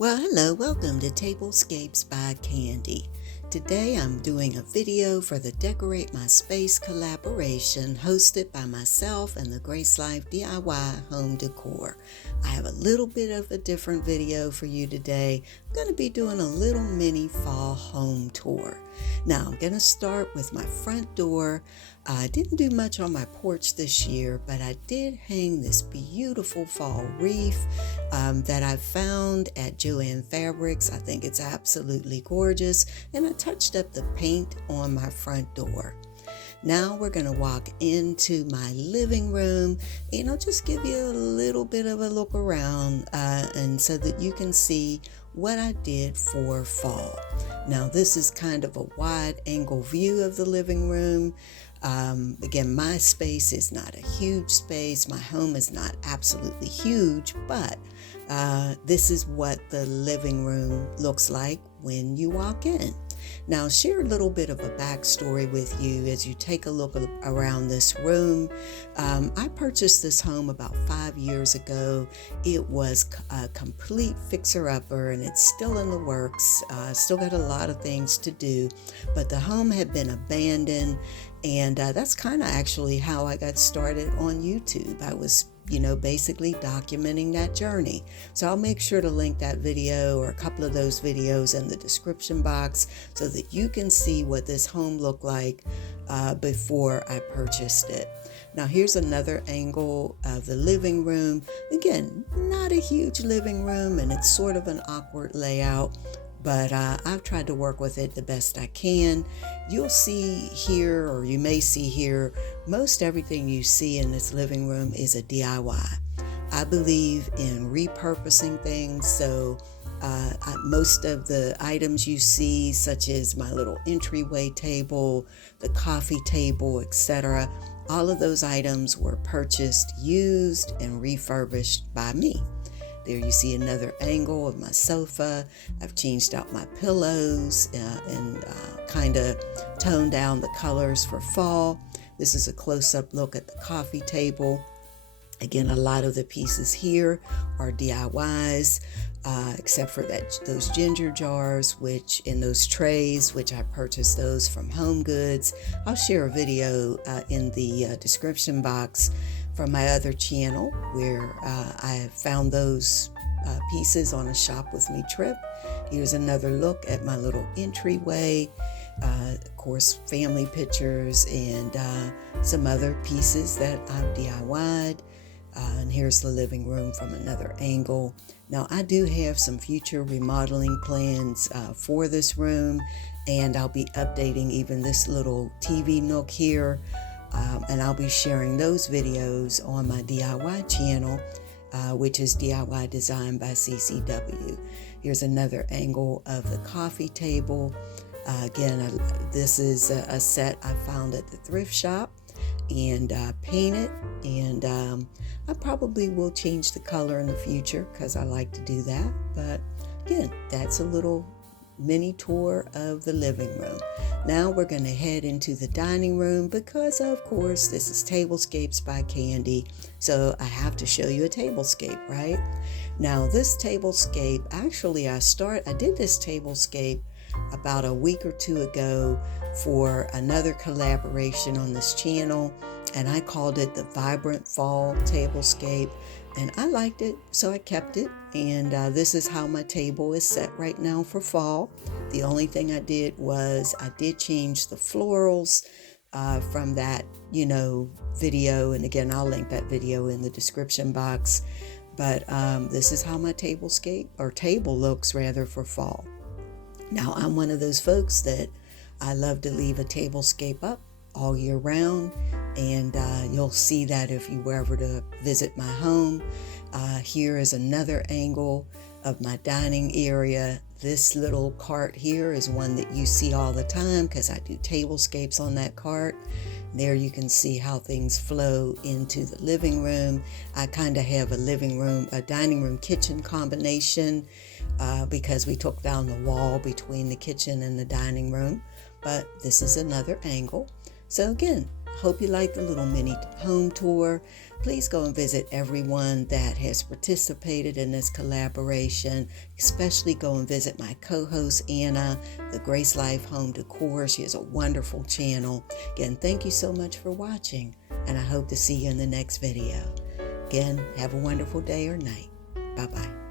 Well, hello, welcome to Tablescapes by Candy. Today I'm doing a video for the Decorate My Space collaboration hosted by myself and the Grace Life DIY Home Decor. I have a little bit of a different video for you today. I'm going to be doing a little mini fall home tour. Now I'm going to start with my front door. I didn't do much on my porch this year, but I did hang this beautiful fall wreath that I found at Joann Fabrics. I think it's absolutely gorgeous, and I touched up the paint on my front door. Now we're going to walk into my living room, and I'll just give you a little bit of a look around and so that you can see what I did for fall. Now this is kind of a wide angle view of the living room. Again, my space is not a huge space. My home is not absolutely huge, but this is what the living room looks like when you walk in. Now, I'll share a little bit of a backstory with you as you take a look around this room. I purchased this home about 5 years ago. It was a complete fixer-upper, and it's still in the works. Still got a lot of things to do, but the home had been abandoned, and that's kind of actually how I got started on YouTube. I was basically documenting that journey. So I'll make sure to link that video or a couple of those videos in the description box so that you can see what this home looked like before I purchased it. Now here's another angle of the living room. Again, not a huge living room, and it's sort of an awkward layout, but I've tried to work with it the best I can. You'll see here, or you may see here, most everything you see in this living room is a DIY. I believe in repurposing things, so most of the items you see, such as my little entryway table, the coffee table, etc., all of those items were purchased, used, and refurbished by me. There you see another angle of my sofa. I've changed out my pillows and kind of toned down the colors for fall. This is a close-up look at the coffee table. Again, a lot of the pieces here are DIYs, except for those ginger jars, which in those trays, which I purchased those from Home Goods. I'll share a video in the description box from my other channel where I found those pieces on a shop with me trip. Here's another look at my little entryway. Of course, family pictures and some other pieces that I've DIY'd. And here's the living room from another angle. Now, I do have some future remodeling plans for this room, and I'll be updating even this little TV nook here. And I'll be sharing those videos on my DIY channel, which is DIY Design by CCW. Here's another angle of the coffee table. Again, this is a set I found at the thrift shop and painted, and I probably will change the color in the future because I like to do that. But again, that's a little mini tour of the living room. Now we're going to head into the dining room because, of course, this is Tablescapes by Candy, so I have to show you a tablescape, right? Now this tablescape, actually I did this tablescape about a week or two ago for another collaboration on this channel, and I called it the Vibrant Fall Tablescape, and I liked it, so I kept it. And this is how my table is set right now for fall. The only thing I did was I did change the florals from that, video. And again, I'll link that video in the description box. But this is how my table looks rather for fall. Now, I'm one of those folks that I love to leave a tablescape up all year round, and you'll see that if you were ever to visit my home. Here is another angle of my dining area. This little cart here is one that you see all the time because I do tablescapes on that cart. There you can see how things flow into the living room. I kind of have a dining room kitchen combination because we took down the wall between the kitchen and the dining room. But this is another angle. So again, hope you like the little mini home tour. Please go and visit everyone that has participated in this collaboration. Especially go and visit my co-host Anna, the Grace Life Home Decor. She has a wonderful channel. Again, thank you so much for watching, and I hope to see you in the next video. Again, have a wonderful day or night. Bye-bye.